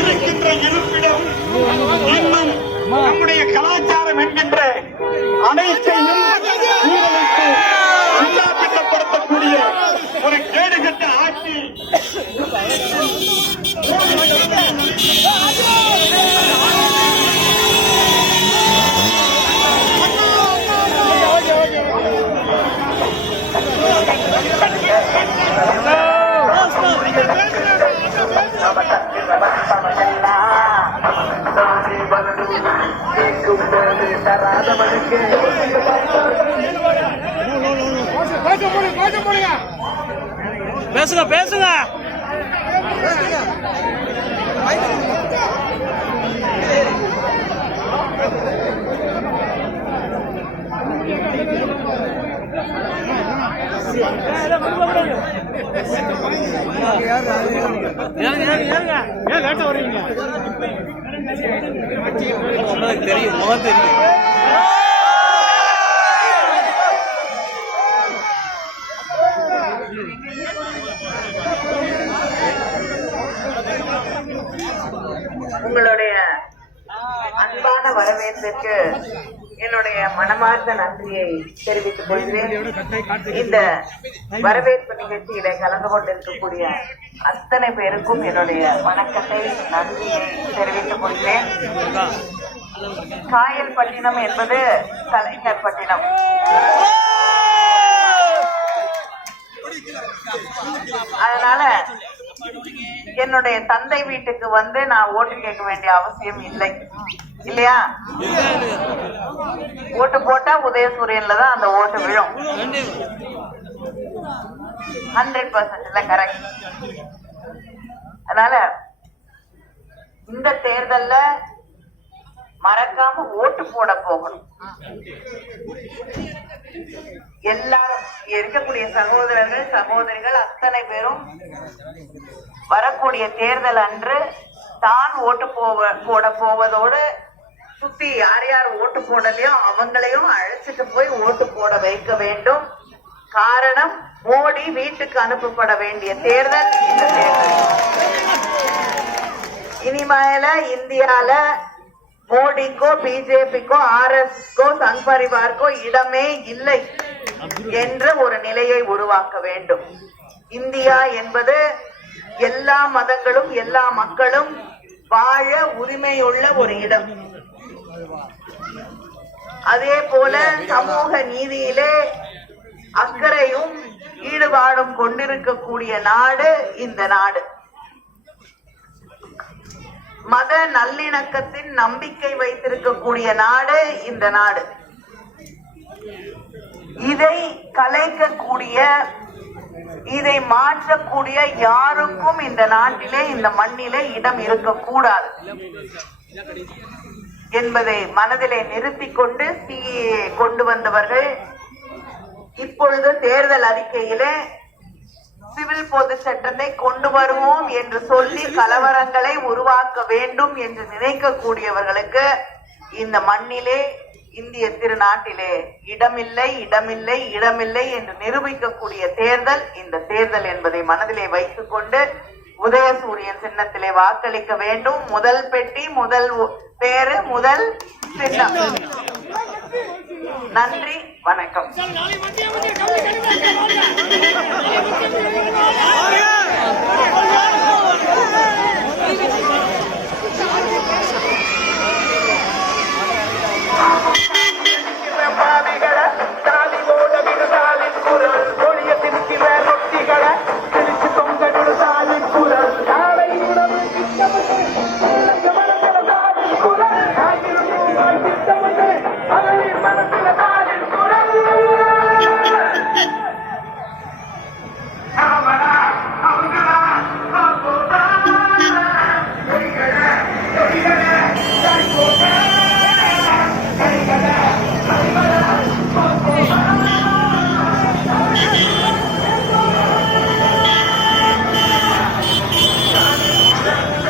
இருக்கின்ற இருப்பிடம் இன்னும் நம்முடைய கலாச்சாரம் என்கின்ற அனைத்தையும் உற்சாகப்படுத்தக்கூடிய ஒரு கேடுகட்ட ஆட்சி பேசுங்க பேசுங்க. ஏன் லேட்டா வரீங்க? தெரியும் முகம் தெரியும். உங்களுடைய அன்பான வரவேற்பிற்கு என்னுடைய மனமார்ந்த நன்றியை தெரிவித்துக் கொள்கிறேன். இந்த வரவேற்பு நிகழ்ச்சியில கலந்து கொண்டிருக்கக்கூடிய அத்தனை பேருக்கும் என்னுடைய வணக்கத்தை நன்றியை தெரிவித்துக் கொள்கிறேன். காயல்பட்டினம் என்பது கலைஞர் பட்டினம். அதனால என்னுடைய தந்தை வீட்டுக்கு வந்து நான் ஓட்டு கேட்க வேண்டிய அவசியம் இல்லை, இல்லையா? ஓட்டு போட்டா உதயசூரியன்ல தான் அந்த ஓட்டு விழும். 100% கரெக்ட். அதனால இந்த தேர்தல்ல மறக்காம ஓட்டு போட போகணும். எல்லாரும் இருக்கக்கூடிய சகோதரர்கள் சகோதரிகள் அத்தனை பேரும் வரக்கூடிய தேர்தல் அன்று தான் ஓட்டு போட போவதோடு சுத்தி யார் யார் ஓட்டு போடலையோ அவங்களையும் அழைச்சிட்டு போய் ஓட்டு போட வைக்க வேண்டும். காரணம், மோடி வீட்டுக்கு அனுப்பப்பட வேண்டிய தேர்தல் இந்த தேர்தல். இனிமேல இந்தியால மோடிக்கோ பிஜேபிக்கோ RSSக்கோ சங் பரிவார்க்கோ இடமே இல்லை என்ற ஒரு நிலையை உருவாக்க வேண்டும். இந்தியா என்பது எல்லா மதங்களும் எல்லா மக்களும் வாழ உரிமையுள்ள ஒரு இடம். அதே போல சமூக நீதியிலே அக்கறையும் ஈடுபாடும் கொண்டிருக்கக்கூடிய நாடு இந்த நாடு. மத நல்லிணக்கத்தின் நம்பிக்கை வைத்திருக்கக்கூடிய நாடு இந்த நாடு. இதை கலைக்கக்கூடிய, இதை மாற்றக்கூடிய யாருக்கும் இந்த நாட்டிலே இந்த மண்ணிலே இடம் இருக்கக்கூடாது என்பதை மனதிலே நிறுத்திக் கொண்டு CAA கொண்டு வந்தவர்கள் இப்பொழுது தேர்தல் அறிக்கையிலே சிவில் பொது சட்டத்தை கொண்டு வருவோம் என்று சொல்லி கலவரங்களை உருவாக்க வேண்டும் என்று நினைக்கக்கூடியவர்களுக்கு இந்த மண்ணிலே இந்திய திருநாட்டிலே இடமில்லை இடமில்லை இடமில்லை என்று நிரூபிக்கக்கூடிய தேர்தல் இந்த தேர்தல் என்பதை மனதிலே வைத்துக் கொண்டு உதயசூரியன் சின்னத்திலே வாக்களிக்க வேண்டும். முதல் பெட்டி, முதல் பேரு, முதல் சின்னம். நன்றி, வணக்கம்.